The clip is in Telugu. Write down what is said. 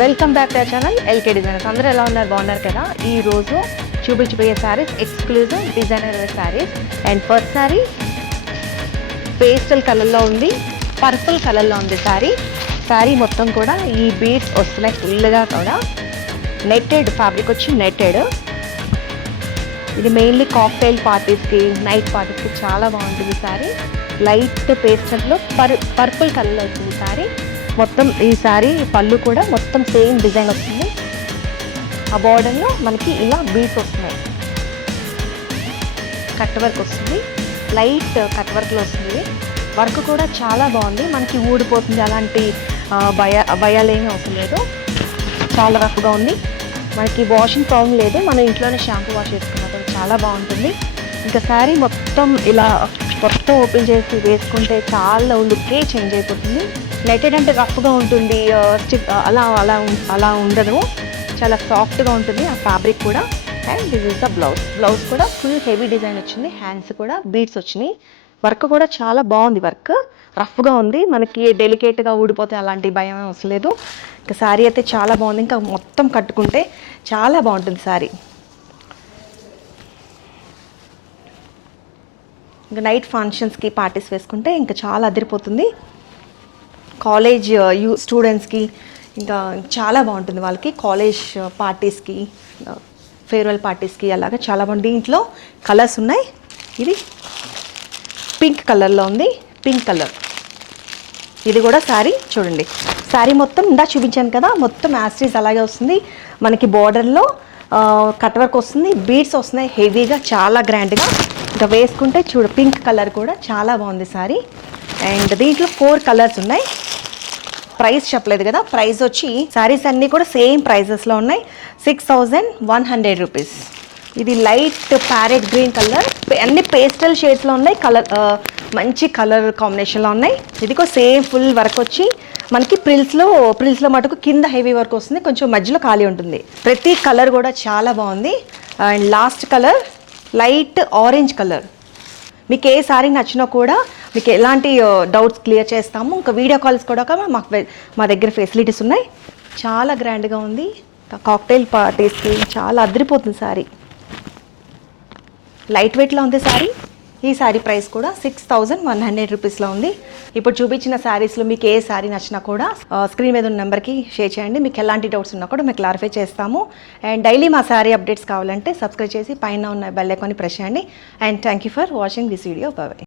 Welcome back to our channel LK designers. అందరూ ఎలా ఉన్నారు? బాగున్నారు కదా? ఈ రోజు చూపించబోయే sarees exclusive designer sarees. And first saree pastel కలర్లో ఉంది, పర్పుల్ కలర్లో ఉంది శారీ మొత్తం కూడా ఈ బీడ్స్ వస్తున్నాయి ఫుల్గా కూడా. నెట్టెడ్ ఫ్యాబ్రిక్ వచ్చి నెట్టెడ్. ఇది మెయిన్లీ కాక్టైల్ పార్టీస్కి, నైట్ పార్టీస్కి చాలా బాగుంటుంది శారీ. లైట్ పేస్టల్లో పర్పుల్ కలర్లో వచ్చింది శారీ మొత్తం. ఈ శారీ పళ్ళు కూడా మొత్తం సేమ్ డిజైన్ వస్తుంది. ఆ బార్డర్లో మనకి ఇలా బీడ్స్ వస్తున్నాయి, కట్ వర్క్ వస్తుంది, లైట్ కట్ వర్క్లో వస్తుంది. వర్క్ కూడా చాలా బాగుంది, మనకి ఊడిపోతుంది అలాంటి భయాలేమీ అవసరం లేదు. చాలా రఫ్గా ఉంది, మనకి వాషింగ్ ప్రాబ్లం లేదు. మనం ఇంట్లోనే షాంపూ వాష్ చేసుకున్నప్పుడు చాలా బాగుంటుంది. ఇంకా శారీ మొత్తం ఇలా మొత్తం ఓపెన్ చేసి వేసుకుంటే చాలా లుక్కే చేంజ్ అయిపోతుంది. నెట్టెడ్ అంటే రఫ్గా ఉంటుంది, అలా అలా అలా ఉండదు, చాలా సాఫ్ట్గా ఉంటుంది ఆ ఫ్యాబ్రిక్ కూడా. And this is the blouse కూడా ఫుల్ హెవీ డిజైన్ వచ్చింది, హ్యాండ్స్ కూడా బీడ్స్ వచ్చినాయి. వర్క్ కూడా చాలా బాగుంది, వర్క్ రఫ్గా ఉంది, మనకి డెలికేట్గా ఊడిపోతే అలాంటి భయం అవసరం లేదు. ఇంకా శారీ అయితే చాలా బాగుంది, ఇంకా మొత్తం కట్టుకుంటే చాలా బాగుంటుంది శారీ. ఇంకా నైట్ ఫంక్షన్స్కి పార్టీస్ వేసుకుంటే ఇంకా చాలా అదిరిపోతుంది. కాలేజ్ స్టూడెంట్స్కి ఇంకా చాలా బాగుంటుంది, వాళ్ళకి కాలేజ్ పార్టీస్కి, ఫేర్వెల్ పార్టీస్కి అలాగా చాలా బాగుంది. దీంట్లో కలర్స్ ఉన్నాయి. ఇది పింక్ కలర్లో ఉంది, పింక్ కలర్. ఇది కూడా శారీ చూడండి, శారీ మొత్తం ఇందా చూపించాను కదా, మొత్తం యాస్టీస్ అలాగే వస్తుంది. మనకి బార్డర్లో కట్ వర్క్ వస్తుంది, బీడ్స్ వస్తున్నాయి హెవీగా, చాలా గ్రాండ్గా. ఇంకా వేసుకుంటే చూడు పింక్ కలర్ కూడా చాలా బాగుంది శారీ. అండ్ దీంట్లో 4 కలర్స్ ఉన్నాయి. ప్రైస్ చెప్పలేదు కదా, ప్రైస్ వచ్చి శారీస్ అన్నీ కూడా సేమ్ ప్రైజెస్లో ఉన్నాయి, 6100 రూపీస్. ఇది లైట్ ప్యారెట్ గ్రీన్ కలర్, అన్ని పేస్టల్ షేడ్స్లో ఉన్నాయి, కలర్ మంచి కలర్ కాంబినేషన్లో ఉన్నాయి. ఇది కూడా సేమ్ ఫుల్ వర్క్ వచ్చి మనకి ప్రిల్స్లో మటుకు కింద హెవీ వర్క్ వస్తుంది, కొంచెం మధ్యలో ఖాళీ ఉంటుంది. ప్రతి కలర్ కూడా చాలా బాగుంది. And last colour light orange colour. మీకు ఏ శారీ నచ్చినా కూడా మీకు ఎలాంటి డౌట్స్ క్లియర్ చేస్తాము. ఇంకా వీడియో కాల్స్ కూడా మా దగ్గర ఫెసిలిటీస్ ఉన్నాయి. చాలా గ్రాండ్గా ఉంది, కాక్టైల్ పార్టీస్కి చాలా అదిరిపోతుంది శారీ. లైట్ వెయిట్లో ఉంది శారీ. ఈ శారీ ప్రైస్ కూడా 6100 రూపీస్లో ఉంది. ఇప్పుడు చూపించిన శారీస్లో మీకు ఏ శారీ నచ్చినా కూడా స్క్రీన్ మీద ఉన్న నెంబర్కి షేర్ చేయండి. మీకు ఎలాంటి డౌట్స్ ఉన్నా కూడా మేము క్లారిఫై చేస్తాము. అండ్ డైలీ మా శారీ అప్డేట్స్ కావాలంటే సబ్స్క్రైబ్ చేసి పైన ఉన్న బెల్ ఐకాన్ని ప్రెస్ చేయండి. And thank you for watching this video. Bye.